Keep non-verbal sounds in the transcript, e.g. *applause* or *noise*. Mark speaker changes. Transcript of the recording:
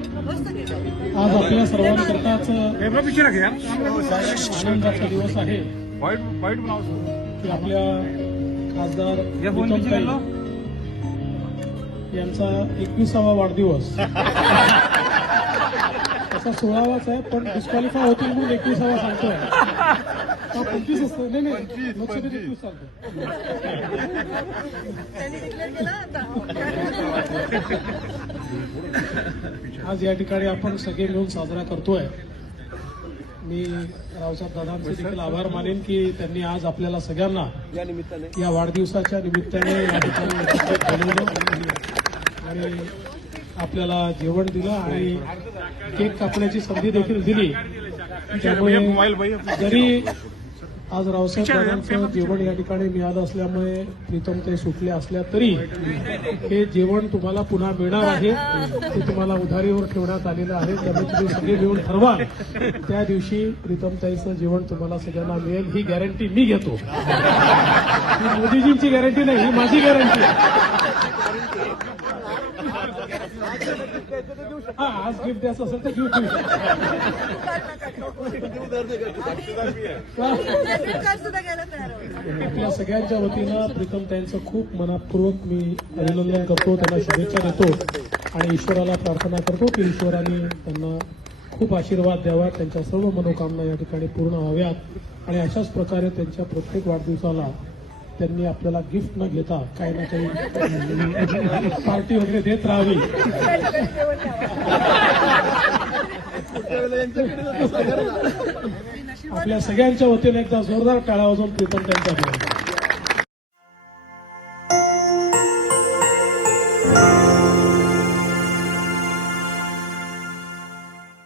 Speaker 1: आज आपल्या सर्वांकरताच आनंदाचा दिवस आहे की? आपल्या खासदार यांचा एकविसावा वाढदिवस तसा सोळावाच आहे पण डिस्क्वालिफाय होतील म्हणून एकविसावा सांगतोय. पंचवीस असतं. नाही नाही लोकसभेत एकवीस चालतो *laughs* आज या ठिकाणी आपण सगळे मिळून साजरा करतोय. मी रावसाहेब दादांचे देखील आभार मानेन की त्यांनी आज आपल्याला सगळ्यांना या वाढदिवसाच्या निमित्ताने या ठिकाणी आणि आपल्याला जेवण दिलं आणि केक कापण्याची संधी देखील दिली. त्यामुळे जरी आज रावसाहेब दादांचं जेवण या ठिकाणी मिळालं असल्यामुळे प्रीतम ते सुटले असल्या तरी हे जेवण तुम्हाला पुन्हा मिळणार आहे. ते तुम्हाला उधारीवर ठेवण्यात आलेलं आहे. त्यामुळे तुम्ही सगळे मिळून ठरवाल. त्या दिवशी प्रीतमताईचं जेवण तुम्हाला सगळ्यांना मिळेल. ही गॅरंटी मी घेतो. मोदीजींची गॅरंटी नाही ही माझी गॅरंटी हा आज गिफ्ट द्यायचं असेल तर गिफ्ट देऊ आपल्या सगळ्यांच्या वतीनं प्रीतम त्यांचं खूप मनापूर्वक मी अभिनंदन करतो त्यांना शुभेच्छा देतो आणि ईश्वराला प्रार्थना करतो की ईश्वराने त्यांना खूप आशीर्वाद द्यावा त्यांच्या सर्व मनोकामना या ठिकाणी पूर्ण व्हाव्यात आणि अशाच प्रकारे त्यांच्या प्रत्येक वाढदिवसाला त्यांनी आपल्याला गिफ्ट न घेता काही ना काही पार्टी वगैरे देत राहावी. आपल्या सगळ्यांच्या वतीने एकदा जोरदार टाळा वाजवून प्रीतम त्यांचा